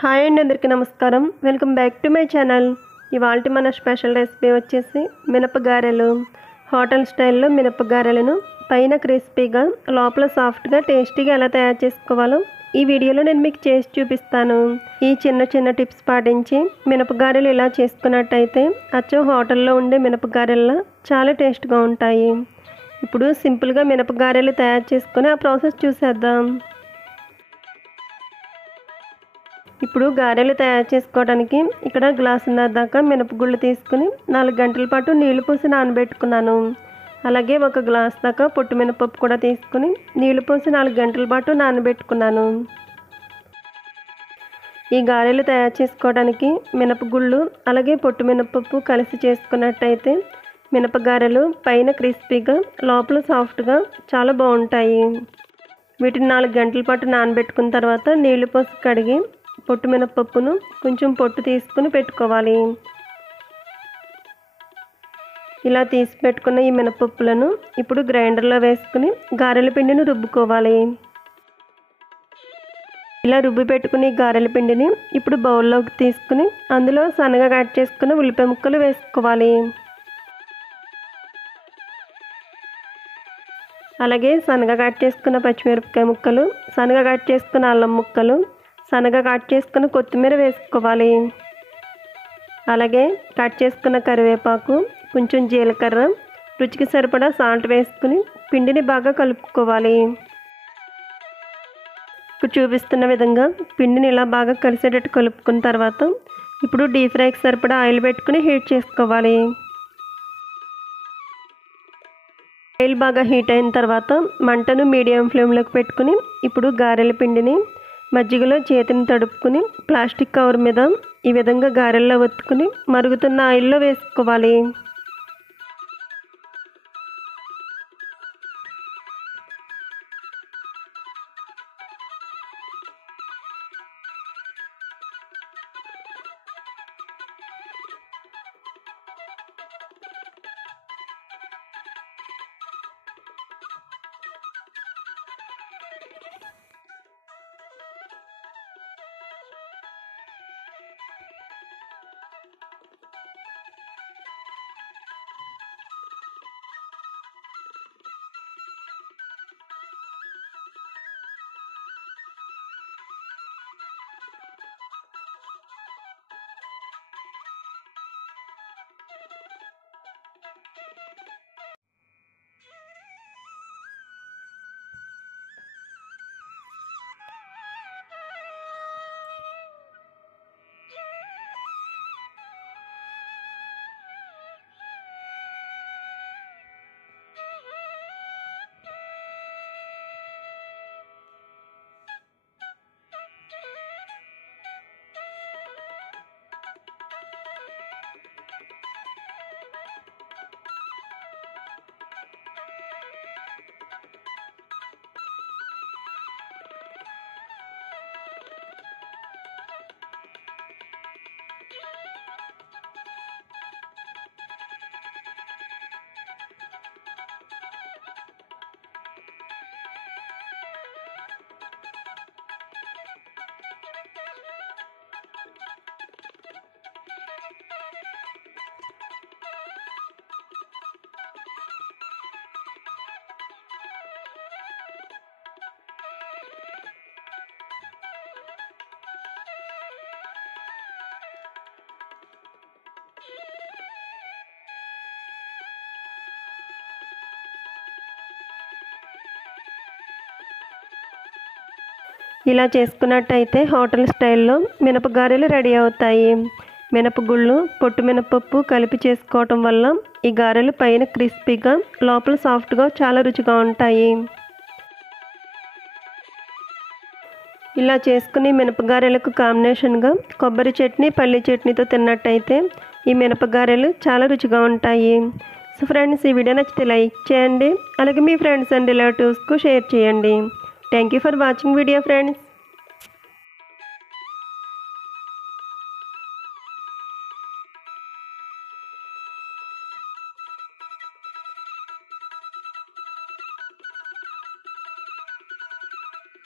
Hi అండి, అందరికీ నమస్కారం. Welcome back to my channel. ఇవాల్టి మన స్పెషల్ రెసిపీ వచ్చేసి మినపగారెలు. హోటల్ స్టైల్లో మినపగారెలను పైన క్రిస్పీగా లోపల సాఫ్ట్గా టేస్టీగా ఎలా తయారు చేసుకోవాలో ఈ వీడియోలో నేను మీకు చేసి చూపిస్తాను. ఈ చిన్న చిన్న టిప్స్ పాటించి మినపగారెలు ఇలా చేసుకున్నట్టయితే అచ్చం హోటల్లో ఉండే మినపగారెల్లా చాలా టేస్ట్గా ఉంటాయి. ఇప్పుడు సింపుల్గా మినపగారెలు తయారు చేసుకుని ఆ ప్రాసెస్ చూసేద్దాం. ఇప్పుడు గారెలు తయారు చేసుకోవడానికి ఇక్కడ గ్లాసున్నర దాకా మినపగుళ్ళు తీసుకుని 4 గంటల పాటు నీళ్లు పోసి నానబెట్టుకున్నాను. అలాగే ఒక గ్లాస్ దాకా పొట్టు మినపప్పు కూడా తీసుకుని నీళ్లు పోసి 4 గంటల పాటు నానబెట్టుకున్నాను. ఈ గారెలు తయారు చేసుకోవడానికి మినపగుళ్ళు అలాగే పొట్టు మినపప్పు కలిసి చేసుకున్నట్టయితే మినపగారెలు పైన క్రిస్పీగా లోపల సాఫ్ట్గా చాలా బాగుంటాయి. వీటిని 4 గంటల పాటు నానబెట్టుకున్న తర్వాత నీళ్లు పోసి కడిగి పొట్టు మినపప్పును కొంచెం పొట్టు తీసుకుని పెట్టుకోవాలి. ఇలా తీసి పెట్టుకున్న ఈ మినపప్పులను ఇప్పుడు గ్రైండర్లో వేసుకుని గారెల పిండిని రుబ్బుకోవాలి. ఇలా రుబ్బి పెట్టుకుని గారెల పిండిని ఇప్పుడు బౌల్లోకి తీసుకుని అందులో సన్నగా కట్ చేసుకున్న ఉల్లిపాయ ముక్కలు వేసుకోవాలి. అలాగే సన్నగా కట్ చేసుకున్న పచ్చిమిరపకాయ ముక్కలు, సన్నగా కట్ చేసుకున్న అల్లం ముక్కలు, సన్నగా కట్ చేసుకున్న కొత్తిమీర వేసుకోవాలి. అలాగే కట్ చేసుకున్న కరివేపాకు, కొంచెం జీలకర్ర, రుచికి సరిపడా సాల్ట్ వేసుకుని పిండిని బాగా కలుపుకోవాలి. ఇప్పుడు చూపిస్తున్న విధంగా పిండిని ఇలా బాగా కలిసేటట్టు కలుపుకున్న తర్వాత ఇప్పుడు డీప్ ఫ్రైకి సరిపడా ఆయిల్ పెట్టుకుని హీట్ చేసుకోవాలి. ఆయిల్ బాగా హీట్ అయిన తర్వాత మంటను మీడియం ఫ్లేమ్లోకి పెట్టుకుని ఇప్పుడు గారెల పిండిని మజ్జిగలో చేతిని తడుపుకుని ప్లాస్టిక్ కవర్ మీద ఈ విధంగా గారెల్లో ఒత్తుకుని మరుగుతున్న ఆయిల్లో వేసుకోవాలి. ఇలా చేసుకున్నట్టయితే హోటల్ స్టైల్లో మినపగారెలు రెడీ అవుతాయి. మినపగుళ్ళు పొట్టు మినపప్పు కలిపి చేసుకోవటం వల్ల ఈ గారెలు పైన క్రిస్పీగా లోపల సాఫ్ట్గా చాలా రుచిగా ఉంటాయి. ఇలా చేసుకుని మినపగారెలకు కాంబినేషన్గా కొబ్బరి చట్నీ, పల్లి చట్నీతో తిన్నట్టయితే ఈ మినపగారెలు చాలా రుచిగా ఉంటాయి. సో ఫ్రెండ్స్, ఈ వీడియో నచ్చితే లైక్ చేయండి. అలాగే మీ ఫ్రెండ్స్ అండ్ రిలేటివ్స్కు షేర్ చేయండి. Thank you for watching video friends.